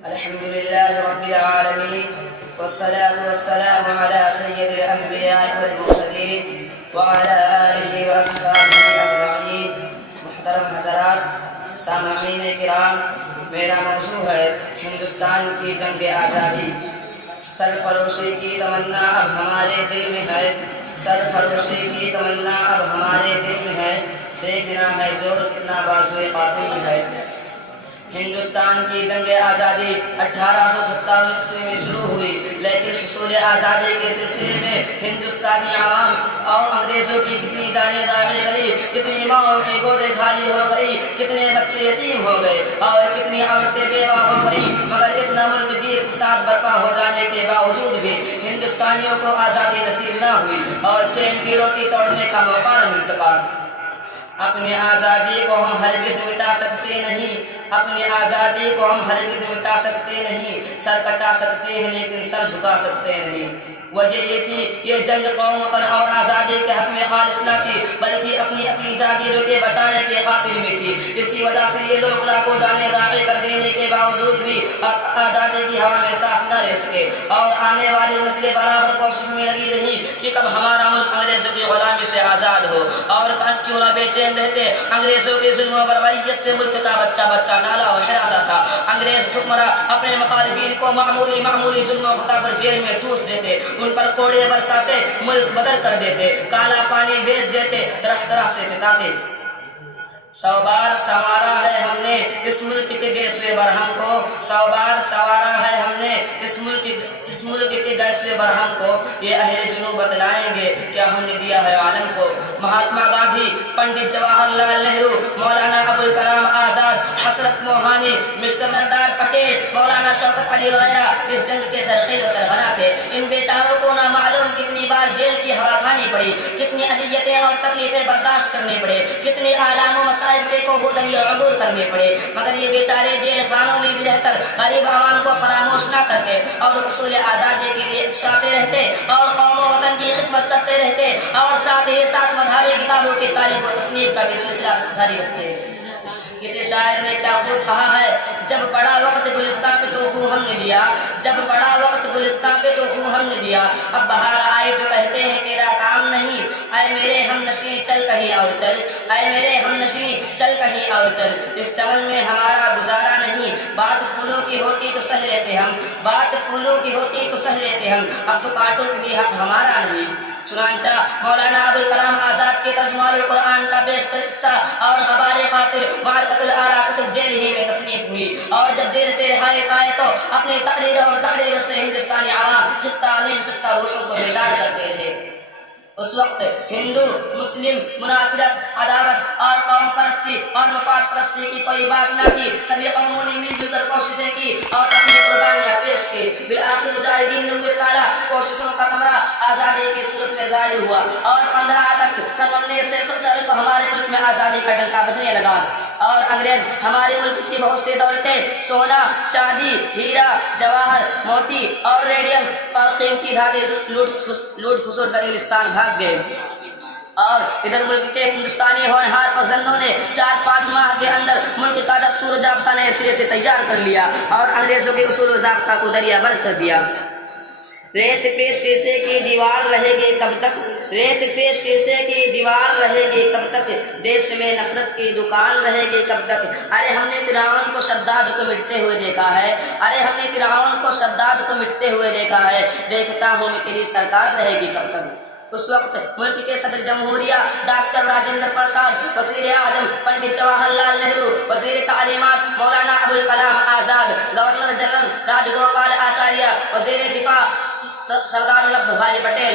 الحمد لله رب العالمين، والصلاة والسلام على سيد الأنبياء والمرسلين وعلى آله وأصحابه أجمعين۔ محترم حضرات، سامعین کرام، میرا موضوع ہے ہندوستان کی جنگ آزادی۔ سرفروشی کی تمنا اب ہمارے دل میں ہے، سرفروشی کی تمنا اب ہمارے دل میں ہے، دیکھنا ہے جور کتنا بازوئے قاتل ہے۔ ہندوستان کی جنگ آزادی 1857 میں شروع ہوئی، لیکن حصول آزادی کے سلسلے میں ہندوستانی عوام اور انگریزوں کی کتنی جانیں داغی گئی، کتنی ماؤں کی گودیں خالی ہو گئی، کتنے بچے یتیم ہو گئے اور کتنی عورتیں بیوہ ہو گئی، مگر اتنا ملک گیر فساد برپا ہو جانے کے باوجود بھی ہندوستانیوں کو آزادی نصیب نہ ہوئی اور چین کی روٹی توڑنے کا موقع نہ مل سکا۔ اپنی آزادی کو ہم ہرگز مٹا سکتے نہیں، اپنی آزادی کو ہم ہرگز مٹا سکتے نہیں، سر کٹا سکتے ہیں لیکن سر جھکا سکتے نہیں۔ وجہ یہ تھی یہ جنگ قوم وطن اور آزادی کے حق میں خالص نہ تھی، بلکہ اپنی جاگیروں کے بچانے کے خاطر میں تھی۔ اسی وجہ سے یہ لوگ لاکھوں جانیں داغی کر دینے کے باوجود بھی آزادی کی ہوا میں سانس نہ لے سکے اور آنے والی نسلیں برابر کوشش میں لگی رہی کہ کب ہمارا ملک انگریزوں کی غلامی سے آزاد ہو، اور کیوں نہ بے چین رہتے۔ انگریزوں کے ظلم و بربریت سے ملک کا بچہ بچہ نالا و ہراساں تھا۔ انگریز حکمراں اپنے مخالفین کو معمولی ظلم و خطا پر جیل میں ٹھوس دیتے، ان پر کوڑے برساتے، ملک بدل کر دیتے، کالا پانی بیچ دیتے، طرح طرح سے ستاتے۔ 100 بار سنوارا ہے ہم نے اس ملک کے گیسوئے برہم کو، 100 بار سنوارا ہے ہم نے اس ملک کے گیسوئے برہم کو، یہ اہل جنوب بتلائیں گے کیا ہم نے دیا ہے عالم کو۔ مہاتما گاندھی، پنڈت جواہر لال نہرو، مولانا ابوالکلام آزاد، حسرت موہانی، مسٹر سردار پٹیل، مولانا شوکت علی وغیرہ اس جنگ کے سرخیل و سرغنہ تھے۔ ان بیچاروں کو نہ معلوم کتنی بار جیل کی ہوا کھانی پڑی، کتنی اذیتیں اور تکلیفیں برداشت کرنے پڑے، کتنے آلام و مصائب کے کوہدری عبور کرنے پڑے، مگر یہ بیچارے جیل خانوں میں بھی رہ کر غریب عوام کو فراموش نہ کرتے اور حصول آزادی کے لیے اکساتے رہتے اور قوم و وطن کی خدمت کرتے رہتے اور ساتھ ہی ساتھ مذہبی کتابوں کی تالیف و تصنیف کا بھی سلسلہ جاری رکھتے۔ کسی شاعر نے کیا خوب کہا ہے، جب پڑا وقت گلستان پہ تو خوں ہم نے دیا، جب پڑا وقت گلستان پہ تو خوں ہم نے دیا، اب بہار آئے تو کہتے ہیں تیرا کام نہیں، اے میرے ہم نشیں چل کہیں اور چل، اے میرے ہم نشیں چل کہیں اور چل، اس چمن میں ہمارا گزارا نہیں، بات پھولوں کی ہوتی تو سہ لیتے ہم، بات پھولوں کی ہوتی تو سہ لیتے ہم، اب تو کانٹوں پہ بھی حق ہمارا نہیں۔ چنانچہ مولانا ابوالکلام آزاد کے ترجمان القرآن کا بیشتر حصہ اور غبار خاطر معرکۃ الآراء کتب جیل ہی میں تصنیف ہوئی، اور جب جیل سے رہائی پائے تو اپنی تقریر اور تحریر سے ہندوستانی عوام خطہ نیم خطہ روحوں کو بیدار کرتے تھے۔ اس وقت ہندو مسلم منافرت، عداوت اور قوم پرستی اور مفاد پرستی کی کوئی بات نہ تھی، سبھی قوموں نے مل جل کر کوششیں کی اور اپنی قربانیاں پیش کی۔ بالآخر مجاہدین 90 سالہ کوششوں کا ثمرہ آزادی کی صورت میں ظاہر ہوا اور 15 اگست سن 1947 کو ہمارے ملک میں آزادی کا ڈنکا بجنے لگا اور انگریز ہمارے ملک کی بہت سی دولتیں، سونا، چاندی، ہیرا، جواہر، موتی اور ریڈیم اور قیمتی دھاتیں لوٹ کھسوٹ کر انگلستان بھاگ گئے، اور ادھر ملک کے ہندوستانی ہونہار فرزندوں نے 4-5 ماہ کے اندر ملک کا دستور و ضابطہ نئے سرے سے تیار کر لیا اور انگریزوں کے اصول و ضابطہ کو دریا بر کر دیا۔ ریت پہ شیشے کی دیوار رہے گی کب تک، ریت پہ شیشے کی دیوار رہے گی کب تک، دیش میں نفرت کی دکان رہے گی کب تک۔ ارے ہم نے فرعون کو شداد کو مٹتے ہوئے دیکھا ہے، ارے ہم نے فرعون کو شداد کو مٹتے ہوئے دیکھا ہے، دیکھتا ہوں میں تیری سرکار رہے گی کب تک۔ اس وقت ملک کے صدر جمہوریہ ڈاکٹر راجندر پرساد، وزیر اعظم پنڈت جواہر لال نہرو، وزیر تعلیمات مولانا ابوالکلام آزاد، گورنر جنرل راج گوپال آچاریہ، وزیر دفاع سردار ولبھ بھائی پٹیل،